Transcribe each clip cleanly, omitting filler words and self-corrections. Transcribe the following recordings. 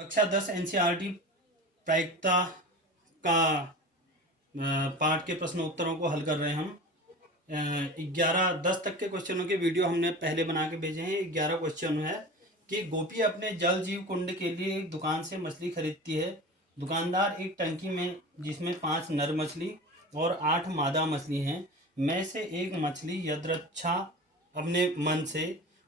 कक्षा 10 एनसीईआरटी प्रायिकता का पाठ के प्रश्न उत्तरों को हल कर रहे हैं हम। 10 तक के क्वेश्चनों के वीडियो हमने पहले बना के भेजे हैं। 11 क्वेश्चन है कि गोपी अपने जल जीव कुंड के लिए एक दुकान से मछली खरीदती है। दुकानदार एक टंकी में जिसमें 5 नर मछली और 8 मादा मछली हैं में से एक मछली यदृच्छा अपने मन से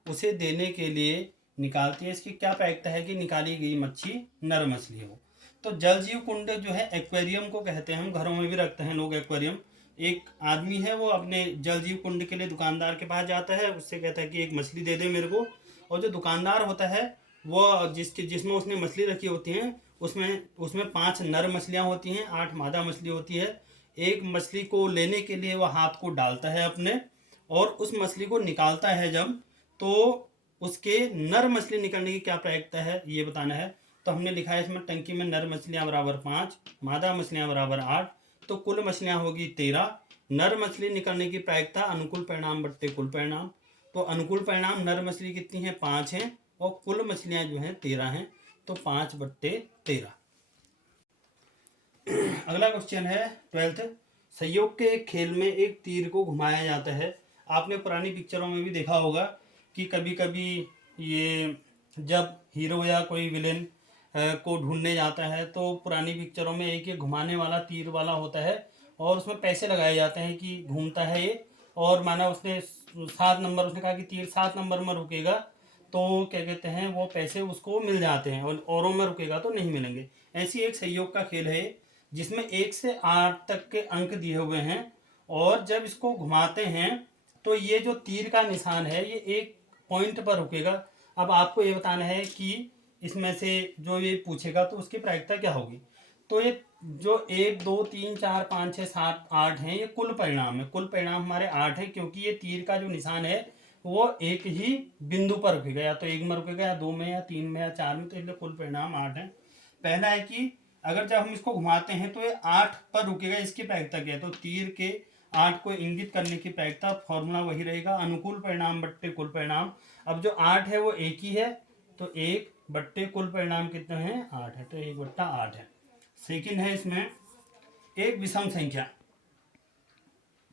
उसे देने के लिए निकालती है। इसकी क्या प्रायिकता है कि निकाली गई मच्छी नर मछली हो। तो जल जीव कुंड जो है एक्वेरियम को कहते हैं, हम घरों में भी रखते हैं लोग एक्वेरियम। एक आदमी है वो अपने जल जीव कुंड के लिए दुकानदार के पास जाता है, उससे कहता है कि एक मछली दे दे मेरे को। और जो दुकानदार होता है वो जिसमें उसने मछली रखी होती हैं उसमें 5 नर मछलियाँ होती हैं, 8 मादा मछली होती है। एक मछली को लेने के लिए वह हाथ को डालता है अपने, और उस मछली को निकालता है जब, तो उसके नर मछली निकलने की क्या प्रायिकता है ये बताना है। तो हमने लिखा है इसमें टंकी में नर मछलियाँ बराबर 5, मादा मछलियाँ बराबर 8, तो कुल मछलियाँ होगी 13। नर मछली निकलने की प्रायिकता अनुकूल परिणाम बट्टे कुल परिणाम। तो अनुकूल परिणाम नर मछली कितनी है 5 है, और कुल मछलियाँ जो हैं 13 हैं, तो 5/13। अगला क्वेश्चन है 12th। संयोग के एक खेल में एक तीर को घुमाया जाता है। आपने पुरानी पिक्चरों में भी देखा होगा कि कभी कभी ये जब हीरो या कोई विलेन को ढूंढने जाता है तो पुरानी पिक्चरों में एक ये घुमाने वाला तीर वाला होता है, और उसमें पैसे लगाए जाते हैं कि घूमता है ये, और माना उसने 7 नंबर, उसने कहा कि तीर 7 नंबर में रुकेगा तो क्या कहते हैं वो पैसे उसको मिल जाते हैं, और औरों में रुकेगा तो नहीं मिलेंगे। ऐसी एक संयोग का खेल है जिसमें 1 से 8 तक के अंक दिए हुए हैं, और जब इसको घुमाते हैं तो ये जो तीर का निशान है ये एक पॉइंट पर रुकेगा। अब आपको ये बताना है कि इसमें से जो ये पूछेगा तो उसकी प्रायिकता क्या होगी। तो ये जो 1 2 3 4 5 6 7 8 हैं ये कुल परिणाम है। कुल परिणाम हमारे 8 है, क्योंकि ये तीर का जो निशान है वो एक ही बिंदु पर रुकेगा, या तो 1 में रुकेगा, या 2 में, या 3 में, या 4 में, तो इसलिए कुल परिणाम 8 है। पहला है कि अगर जब हम इसको घुमाते हैं तो ये 8 पर रुकेगा, इसकी प्रायिकता क्या है। तो तीर के 8 को इंगित करने की प्रायिकता फॉर्मूला वही रहेगा, अनुकूल परिणाम बट्टे कुल परिणाम। अब जो 8 है वो एक ही है, तो 1 बट्टे कुल परिणाम कितने हैं 8 है, तो 1/8 है। सेकंड है इसमें एक विषम संख्या।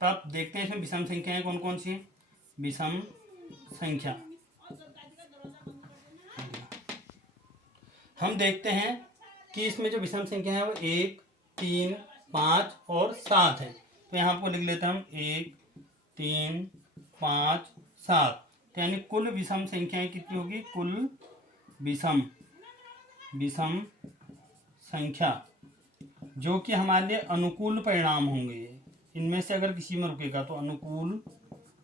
तो आप देखते हैं इसमें विषम संख्याएं कौन कौन सी हैं। विषम संख्या हम देखते हैं कि इसमें जो विषम संख्या है वो 1 3 5 और 7 है। तो यहाँ आपको लिख लेते हैं हम 1 3 5 7, तो यानी कुल विषम संख्याएं कितनी होगी, कुल विषम संख्या जो कि हमारे लिए अनुकूल परिणाम होंगे। इनमें से अगर किसी में रुकेगा तो अनुकूल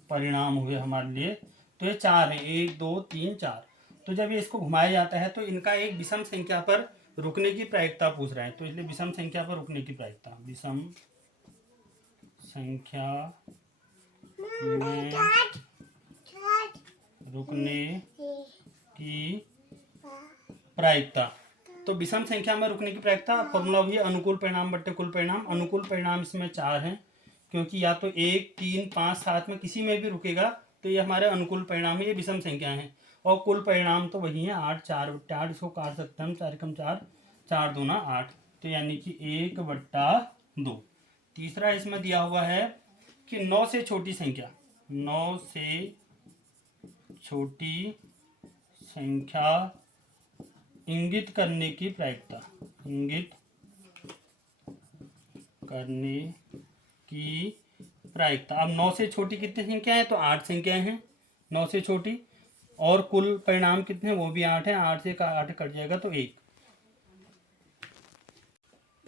परिणाम हुए हमारे लिए। तो ये 4 है, 1 2 3 4। तो जब ये इसको घुमाया जाता है तो इनका एक विषम संख्या पर रुकने की प्रायिकता पूछ रहा है, तो इसलिए विषम संख्या पर रुकने की प्रायिकता, विषम संख्या में रुकने की प्रायिकता। तो विषम संख्या में रुकने की प्रायिकता फॉर्मूला भी अनुकूल परिणाम बट्टे कुल परिणाम। अनुकूल परिणाम इसमें 4 हैं, क्योंकि या तो 1 3 5 7 में किसी में भी रुकेगा तो ये हमारे अनुकूल परिणाम है, ये विषम संख्या है। और कुल परिणाम तो वही है 8, 4/8, इसको काट सकते हैं हम, 4 कम 4, 4 दूना 8, तो यानी कि 1/2। तीसरा इसमें दिया हुआ है कि 9 से छोटी संख्या, 9 से छोटी संख्या इंगित करने की प्रायिकता, इंगित करने की प्रायिकता। अब 9 से छोटी कितनी संख्या है, तो 8 संख्याएं हैं 9 से छोटी, और कुल परिणाम कितने हैं वो भी 8 है, 8 से 8 कट जाएगा तो 1।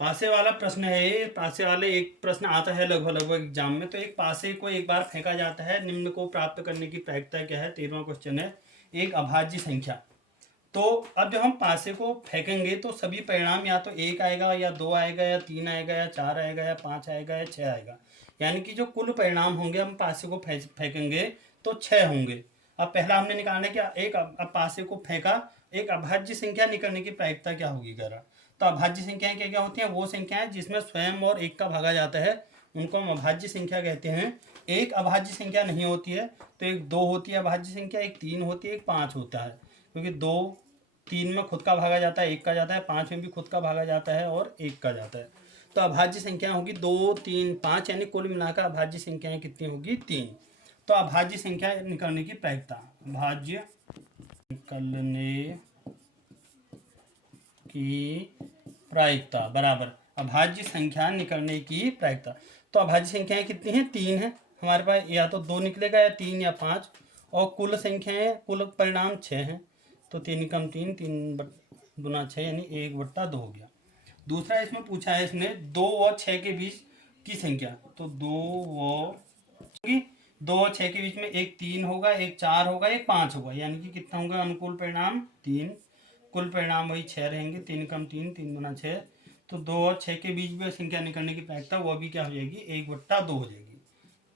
पासे वाला प्रश्न है, पासे वाले एक प्रश्न आता है लगभग एग्जाम में। तो एक पासे को एक बार फेंका जाता है, निम्न को प्राप्त करने की प्रायिकता क्या है। 13वां क्वेश्चन है, एक अभाज्य संख्या। तो अब जब हम पासे को फेंकेंगे तो सभी परिणाम या तो 1 आएगा, या 2 आएगा, या 3 आएगा, या 4 आएगा, या 5 आएगा, या 6 आएगा। यानी कि जो कुल परिणाम होंगे हम पासे को फेंकेंगे तो 6 होंगे। अब पहला हमने निकालना कि एक अब पासे को फेंका, एक अभाज्य संख्या निकलने की प्रायिकता क्या होगी जरा। तो अभाज्य संख्याएं क्या क्या होती हैं, वो संख्याएं जिसमें स्वयं और 1 का भागा जाता है उनको हम अभाज्य संख्या कहते हैं। एक अभाज्य संख्या नहीं होती है, तो एक 2 होती है अभाज्य संख्या, एक 3 होती है, एक 5 होता है, क्योंकि 2 3 में खुद का भागा जाता है, 1 का जाता है, 5 में भी खुद का भागा जाता है और 1 का जाता है। तो अभाज्य संख्या होगी 2, 3, 5, यानी कुल मिलाकर अभाज्य संख्याएं कितनी होगी? 3। तो अभाज्य संख्या निकालने की प्रायिकता, अभाज्य निकालने की प्रायिकता बराबर अभाज्य संख्या निकालने की प्रायिकता। तो अभाज्य संख्याएं कितनी हैं? 3 है हमारे पास, या तो 2 निकलेगा या 3 या 5, और कुल संख्याएं कुल परिणाम 6 हैं। तो 3 कम 3, 3 गुना 6 यानी 1/2 हो गया। दूसरा इसमें पूछा है इसने 2 और 6 के बीच की संख्या। तो 2 और 6 के बीच में एक 3 होगा, एक 4 होगा, एक 5 होगा, यानी कि कितना होगा अनुकूल परिणाम? 3। कुल परिणाम वही 6 रहेंगे, 3 कम 3, 3 गुना 6। तो 2 और 6 के बीच में संख्या निकलने की प्रायिकता वो भी क्या हो जाएगी? 1/2 हो जाएगी।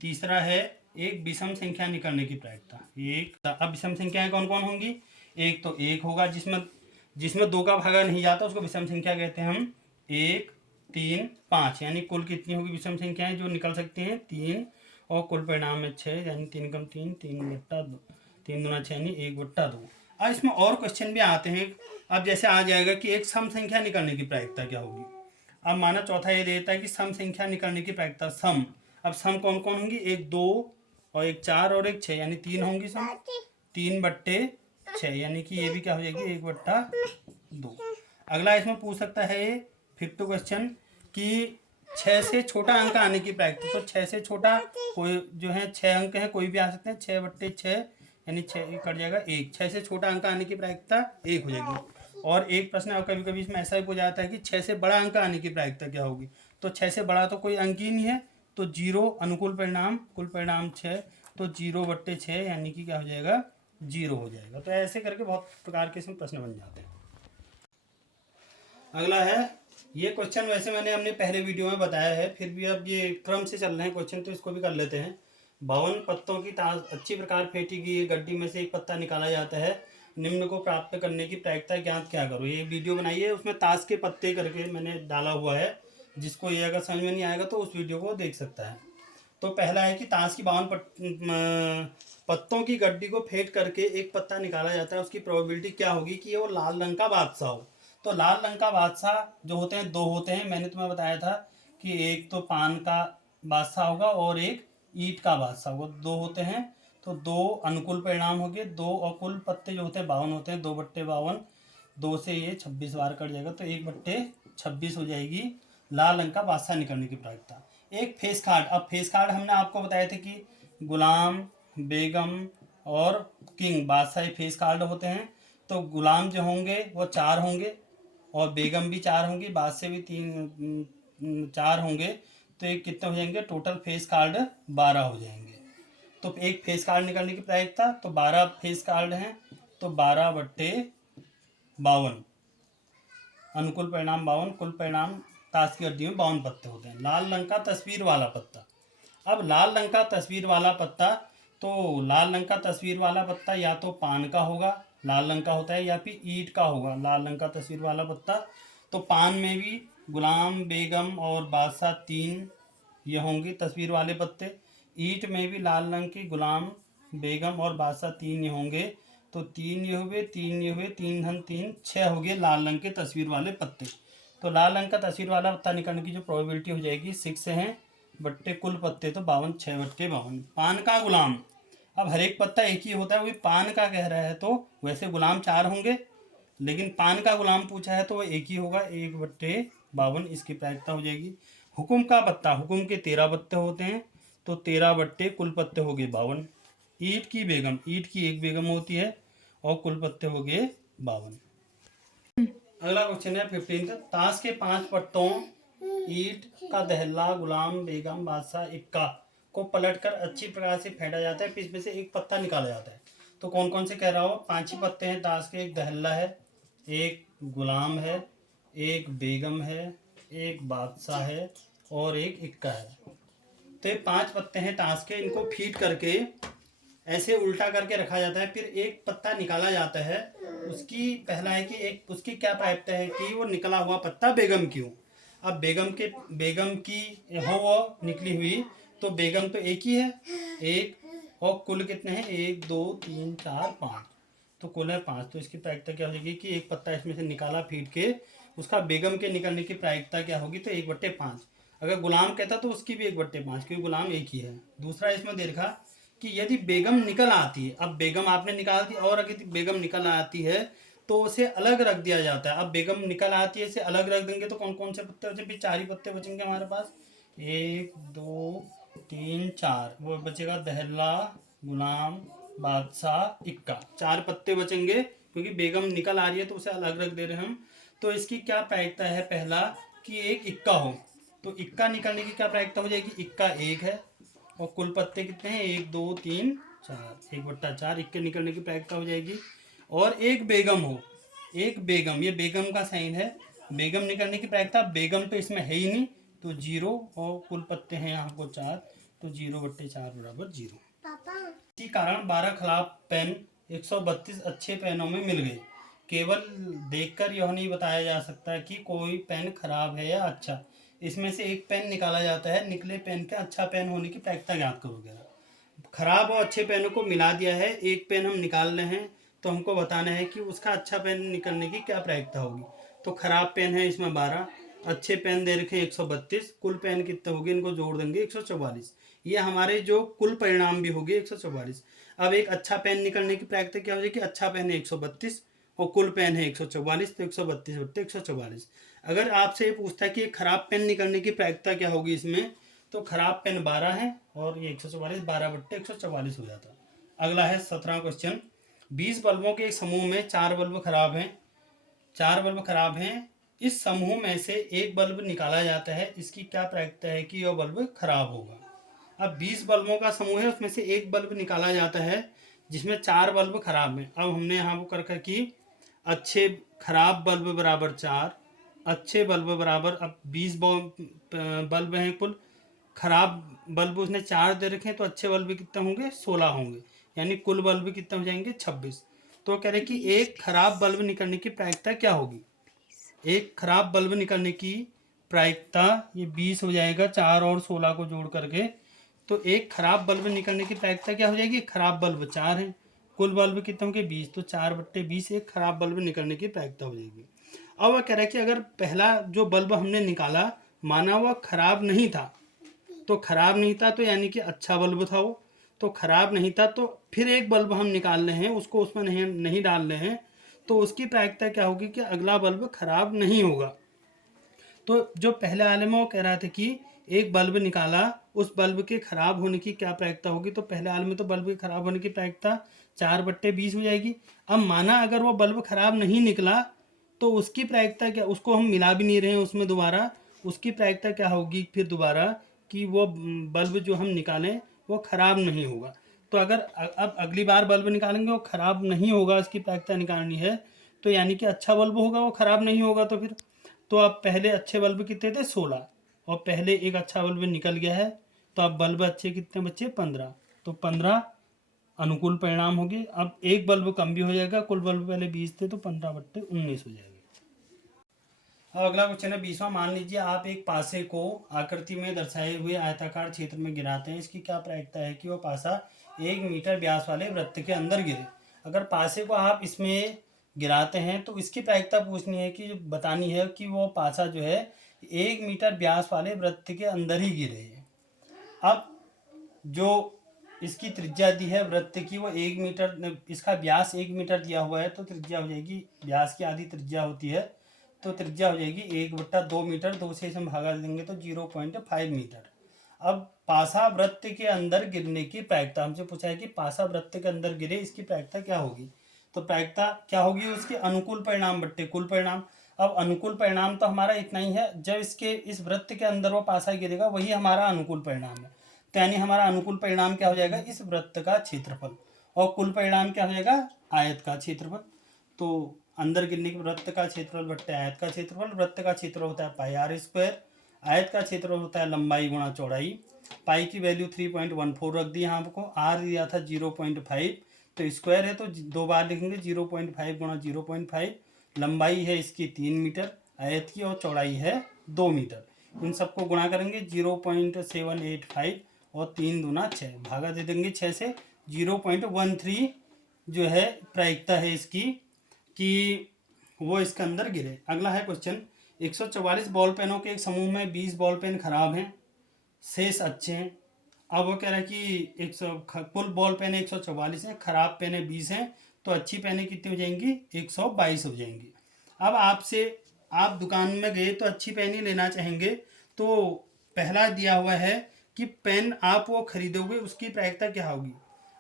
तीसरा है एक विषम संख्या निकालने की प्रायिकता। अब विषम संख्याएं कौन कौन होंगी? एक तो 1 होगा, जिसमें 2 का भागा नहीं जाता उसको विषम संख्या कहते हैं हम। 1, 3, 5, यानी कुल कितनी होगी विषम संख्याएं जो निकल सकती हैं? 3, और कुल परिणाम में 6, यानी 3 कम 3, 3/2, 3 गुना 6 यानी 1/2। अब इसमें और क्वेश्चन भी आते हैं। अब जैसे आ जाएगा कि एक सम संख्या निकालने की प्रायिकता क्या होगी। अब माना चौथा ये देता है कि सम संख्या निकालने की प्रायिकता सम। अब सम कौन कौन होंगी? एक 2 और एक 4 और एक 6, यानी 3 होंगी सम। 3/6, यानी कि ये भी क्या हो जाएगी? 1/2। अगला इसमें पूछ सकता है ये 5th क्वेश्चन कि 6 से छोटा अंक आने की प्रायिकता। तो 6 से छोटा कोई जो है 6 अंक है, कोई भी आ सकते हैं। 6/6 यानी 6 कट जाएगा 1। 6 से छोटा अंक आने की प्रायिकता 1 हो जाएगी। और एक प्रश्न और कभी कभी इसमें ऐसा भी पूछा जाता है कि 6 से बड़ा अंक आने की प्रायिकता क्या होगी। तो 6 से बड़ा तो कोई अंक ही नहीं है, तो 0 अनुकूल परिणाम, कुल परिणाम 6, तो 0/6 यानी कि क्या हो जाएगा? 0 हो जाएगा। तो ऐसे करके बहुत प्रकार के इसमें प्रश्न बन जाते हैं। अगला है ये क्वेश्चन, वैसे मैंने अपने पहले वीडियो में बताया है, फिर भी अब ये क्रम से चल रहे हैं क्वेश्चन, तो इसको भी कर लेते हैं। 52 पत्तों की ताश अच्छी प्रकार फेंटी गई है, गड्डी में से एक पत्ता निकाला जाता है, निम्न को प्राप्त करने की प्रायिकता ज्ञात क्या करो। ये वीडियो बनाई है, उसमें ताश के पत्ते करके मैंने डाला हुआ है, जिसको ये अगर समझ में नहीं आएगा तो उस वीडियो को देख सकता है। तो पहला है कि ताश की 52 पत्तों की गड्डी को फेंट करके एक पत्ता निकाला जाता है, उसकी प्रोबेबिलिटी क्या होगी कि वो लाल रंग का बादशाह हो। तो लाल रंग का बादशाह जो होते हैं 2 होते हैं, मैंने तुम्हें बताया था कि एक तो पान का बादशाह होगा और एक ईंट का बादशाह होगा, 2 होते हैं। तो 2 अनुकूल परिणाम हो गए, 2 और कुल पत्ते जो होते हैं 52 होते हैं, 2/52, 2 से ये 26 बार कट जाएगा, तो 1/26 हो जाएगी लाल रंग का बादशाह निकलने की प्रायिकता। एक फेस कार्ड। अब फेस कार्ड हमने आपको बताए थे कि गुलाम, बेगम और किंग बादशाह फेस कार्ड होते हैं। तो गुलाम जो होंगे वो 4 होंगे, और बेगम भी 4 होंगी, बादशाह भी 4 होंगे, तो एक कितने हो जाएंगे? टोटल फेस कार्ड 12 हो जाएंगे। तो एक फेस कार्ड निकालने की प्रायिकता, तो 12 फेस कार्ड हैं, तो 12/52, अनुकूल परिणाम 52, कुल परिणाम ताश की गड्डी में 52 पत्ते होते हैं। लाल रंग का तस्वीर वाला पत्ता। अब लाल रंग का तस्वीर वाला पत्ता, तो लाल रंग का तस्वीर वाला पत्ता या तो पान का होगा, लाल रंग का होता है, या फिर ईंट का होगा लाल रंग का तस्वीर वाला पत्ता। तो पान में भी गुलाम, बेगम और बादशाह 3 ये होंगे तस्वीर वाले पत्ते। ईंट में भी लाल रंग की गुलाम, बेगम और बादशाह 3 ये होंगे, तो 3 ये हुए, 3 ये हुए, 3 धन 3, 6 हो गए लाल रंग के तस्वीर वाले पत्ते। तो लाल रंग का तस्वीर वाला पत्ता निकलने की जो प्रोबेबिलिटी हो जाएगी 6 हैं बट्टे कुल पत्ते, तो 52, 6/52। पान का गुलाम। अब हर एक पत्ता एक ही होता है, वही पान का कह रहा है, तो वैसे गुलाम 4 होंगे, लेकिन पान का गुलाम पूछा है तो वो एक ही होगा, 1/52 इसकी प्रायिकता हो जाएगी। हुकुम का पत्ता। हुकुम के 13 पत्ते होते हैं, तो 13 बट्टे कुल पत्ते हो गए 52। ईंट की बेगम। ईंट की एक बेगम होती है, और कुल पत्ते हो गए 52। अगला क्वेश्चन है 15। ताश के 5 पत्तों ईंट का दहला, गुलाम, बेगम, बादशाह, इक्का को पलटकर अच्छी प्रकार से फेंटा जाता है, फिर इसमें से एक पत्ता निकाला जाता है। तो कौन कौन से कह रहा हो? 5 ही पत्ते हैं ताश के। एक दहला है, एक गुलाम है, एक बेगम है, एक बादशाह है, और एक इक्का है। तो ये 5 पत्ते हैं ताश के, इनको फीट करके ऐसे उल्टा करके रखा जाता है, फिर एक पत्ता निकाला जाता है। उसकी पहला है कि एक उसकी क्या प्रायिकता है कि वो निकला हुआ पत्ता बेगम की हो। अब बेगम की हो वो निकली हुई, तो बेगम तो एक ही है, एक, और कुल कितने हैं? 1, 2, 3, 4, 5, तो कुल है 5। तो इसकी प्रायिकता क्या हो जाएगी कि एक पत्ता इसमें से निकाला फीड के, उसका बेगम के निकलने की प्रायिकता क्या होगी, तो 1/5। अगर गुलाम कहता तो उसकी भी 1/5, क्योंकि गुलाम एक ही है। दूसरा इसमें दे रखा कि यदि बेगम निकल आती है, अब बेगम आपने निकाल दी और अगर बेगम निकल आती है तो उसे अलग रख दिया जाता है। अब बेगम निकल आती है, इसे अलग रख देंगे तो कौन कौन से पत्ते बचे, 4 ही पत्ते बचेंगे हमारे पास, 1 2 3 4। वो बचेगा दहला, गुलाम, बादशाह, इक्का, 4 पत्ते बचेंगे, क्योंकि बेगम निकल आ रही है तो उसे अलग रख दे रहे हैं हम। तो इसकी क्या प्रायिकता है, पहला कि एक इक्का हो, तो इक्का निकलने की क्या प्रायिकता हो जाएगी, इक्का 1 है और कुल पत्ते कितने हैं, 1 2 3 4, 1/4 इक्के निकलने की प्रायिकता हो जाएगी। और एक बेगम हो, एक बेगम, ये बेगम का साइन है, बेगम निकलने की प्रायिकता, बेगम तो इसमें है ही नहीं तो 0, और कुल पत्ते हैं यहाँ को 4, तो 0/4 बराबर 0। इसी कारण 12 खराब पेन 132 अच्छे पेनों में मिल गए। केवल देखकर यह नहीं बताया जा सकता कि कोई पेन खराब है या अच्छा, इसमें से एक पेन निकाला जाता है, निकले पेन के अच्छा पेन होने की प्रायिकता ज्ञात करोगे। खराब और अच्छे पेनों को मिला दिया है, एक पेन हम निकाल रहे हैं तो हमको बताना है कि उसका अच्छा पेन निकलने की क्या प्रायिकता होगी। तो खराब पेन है इसमें 12, अच्छे पेन दे रखे 132, कुल पेन कितने होंगे, इनको जोड़ देंगे 144। ये हमारे जो कुल परिणाम भी होंगे 144। अब एक अच्छा पेन निकलने की प्रायिकता क्या हो जाएगी, अच्छा पेन है 132 और कुल पेन है 144, तो 132/144। अगर आपसे ये पूछता है कि एक खराब पेन निकलने की प्रायिकता क्या होगी इसमें, तो खराब पेन 12 है और ये 144, 12/144 हो जाता। अगला है 17वां क्वेश्चन। 20 बल्बों के एक समूह में 4 बल्ब खराब हैं, 4 बल्ब खराब हैं, इस समूह में से एक बल्ब निकाला जाता है, इसकी क्या प्रायिकता है कि यह बल्ब खराब होगा। अब 20 बल्बों का समूह है, उसमें से एक बल्ब निकाला जाता है जिसमें 4 बल्ब खराब हैं। अब हमने यहाँ वो कर रखा कि अच्छे खराब बल्ब बराबर 4, अच्छे बल्ब बराबर, अब 20 बल्ब हैं कुल, खराब बल्ब उसने 4 दे रखे हैं, तो अच्छे बल्ब कितने होंगे, 16 होंगे, यानी कुल बल्ब कितने हो जाएंगे, 26। तो कह रहे कि एक खराब बल्ब निकलने की प्रायिकता क्या होगी, एक खराब बल्ब निकलने की प्रायिकता ये 20 हो जाएगा, 4 और 16 को जोड़ करके, तो एक खराब बल्ब निकलने की प्रायिकता क्या हो जाएगी, खराब बल्ब 4 है, कुल बल्ब कितने होंगे 20, तो 4/20 एक खराब बल्ब निकलने की प्रायिकता हो जाएगी। अब वह कह रहा है कि अगर पहला जो बल्ब हमने निकाला माना वह खराब नहीं था, तो खराब नहीं था तो यानी कि अच्छा बल्ब था वो, तो खराब नहीं था, तो फिर एक बल्ब हम निकाल रहे हैं, उसको उसमें नहीं डाल रहे हैं, तो उसकी प्रायिकता क्या होगी कि अगला बल्ब खराब नहीं होगा। तो जो पहले वाले में वो कह रहा था कि एक बल्ब निकाला, उस बल्ब के खराब होने की क्या प्रायिकता होगी, तो पहले वाले में तो बल्ब के खराब होने की प्रायिकता 4/20 हो जाएगी। अब माना अगर वो बल्ब खराब नहीं निकला तो उसकी प्रायिकता क्या, उसको हम मिला भी नहीं रहे हैं उसमें दोबारा, उसकी प्रायिकता क्या होगी फिर दोबारा कि वो बल्ब जो हम निकालें वो खराब नहीं होगा। तो अगर अब अगली बार बल्ब निकालेंगे वो खराब नहीं होगा, उसकी प्रायिकता निकालनी है, तो यानी कि अच्छा बल्ब होगा, वो खराब नहीं होगा। तो फिर तो अब पहले अच्छे बल्ब कितने थे 16, और पहले एक अच्छा बल्ब निकल गया है, तो अब बल्ब अच्छे कितने बच्चे 15, तो 15 अनुकूल परिणाम होगी। अब एक बल्ब कम भी हो जाएगा, कुल बल्ब पहले 20 थे तो 15/19 हो जाएगा। अब अगला क्वेश्चन है 20वां। मान लीजिए आप एक पासे को आकृति में दर्शाए हुए आयताकार क्षेत्र में गिराते हैं, इसकी क्या प्रायिकता है कि वो पासा 1 मीटर व्यास वाले वृत्त के अंदर गिरे। अगर पासे को आप इसमें गिराते हैं तो इसकी प्रायिकता पूछनी है कि बतानी है कि वो पासा जो है 1 मीटर व्यास वाले वृत्त के अंदर ही गिरे। अब जो इसकी त्रिज्या दी है वृत्त की वो 1 मीटर, इसका व्यास 1 मीटर दिया हुआ है, तो त्रिज्या हो जाएगी, व्यास की आधी त्रिज्या होती है, तो त्रिज्या हो जाएगी 1/2 मीटर, 2 से हम भागा देंगे तो 0.5 मीटर। अब पासा वृत्त के अंदर गिरने की प्रायिकता हमसे पूछा है कि पासा वृत्त के अंदर गिरे, इसकी प्रायिकता क्या होगी। तो प्रायिकता क्या होगी, उसके अनुकूल परिणाम बट्टे कुल परिणाम। अब अनुकूल परिणाम तो हमारा इतना ही है, जब इसके इस वृत्त के अंदर वो पासा गिरेगा वही हमारा अनुकूल परिणाम है। तो यानी हमारा अनुकूल परिणाम क्या हो जाएगा, इस वृत्त का क्षेत्रफल, और कुल परिणाम क्या हो जाएगा, आयत का क्षेत्रफल। तो अंदर गिरने के वृत्त का क्षेत्रफल बट्टे आयत का क्षेत्रफल, वृत्त का क्षेत्रफल होता है πr², आयत का क्षेत्रफल होता है लंबाई गुणा चौड़ाई। पाई की वैल्यू 3.14 रख दी यहाँ आपको, आर दिया था 0.5, तो स्क्वायर है तो 2 बार लिखेंगे, 0.5 गुणा 0.5, लंबाई है इसकी 3 मीटर आयत की, और चौड़ाई है 2 मीटर। इन सबको गुणा करेंगे 0.785 और 3 दूना 6, भागा दे देंगे 6 से, 0.13 जो है प्रायिकता है इसकी कि वो इसके अंदर गिरे। अगला है क्वेश्चन, 144 बॉल पेनों के एक समूह में 20 बॉल पेन खराब हैं, शेष अच्छे हैं। अब वो कह रहा है कि कुल बॉल पेन 144 हैं, खराब पेने 20 हैं, तो अच्छी पेने कितनी हो जाएंगी? 122 हो जाएंगी। अब आपसे, आप दुकान में गए तो अच्छी पेन ही लेना चाहेंगे, तो पहला दिया हुआ है कि पेन आप वो खरीदोगे उसकी प्रायिकता क्या होगी।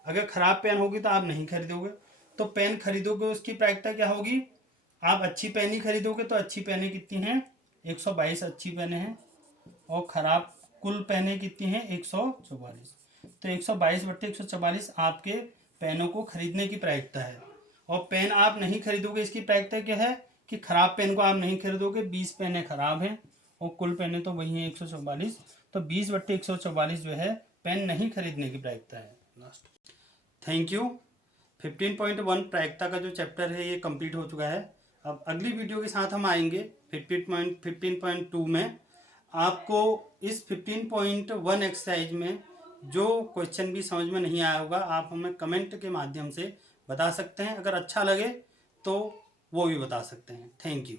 अगर खराब पेन होगी तो आप नहीं खरीदोगे, तो पेन खरीदोगे उसकी प्रायिकता क्या होगी? आप अच्छी पेन ही खरीदोगे, तो अच्छी पेनें कितनी हैं? 122 अच्छी पेनें हैं, और खराब कुल पेनें कितनी हैं? 144। तो 122/144 आपके पेनों को खरीदने की प्रायिकता है। और पेन आप नहीं खरीदोगे, इसकी प्रायिकता क्या है कि खराब पेन को आप नहीं खरीदोगे, 20 पेनें खराब हैं और कुल पेनें तो वही हैं 144। तो 20/144 जो है पेन नहीं खरीदने की प्रायिकता है। Last, thank you. 15.1 प्रायिकता का जो चैप्टर है ये कंप्लीट हो चुका है। अब अगली वीडियो के साथ हम आएंगे 15.2 में। आपको इस 15.1 एक्सरसाइज में जो क्वेश्चन भी समझ में नहीं आया होगा, आप हमें कमेंट के माध्यम से बता सकते हैं। अगर अच्छा लगे तो वो भी बता सकते हैं। Thank you.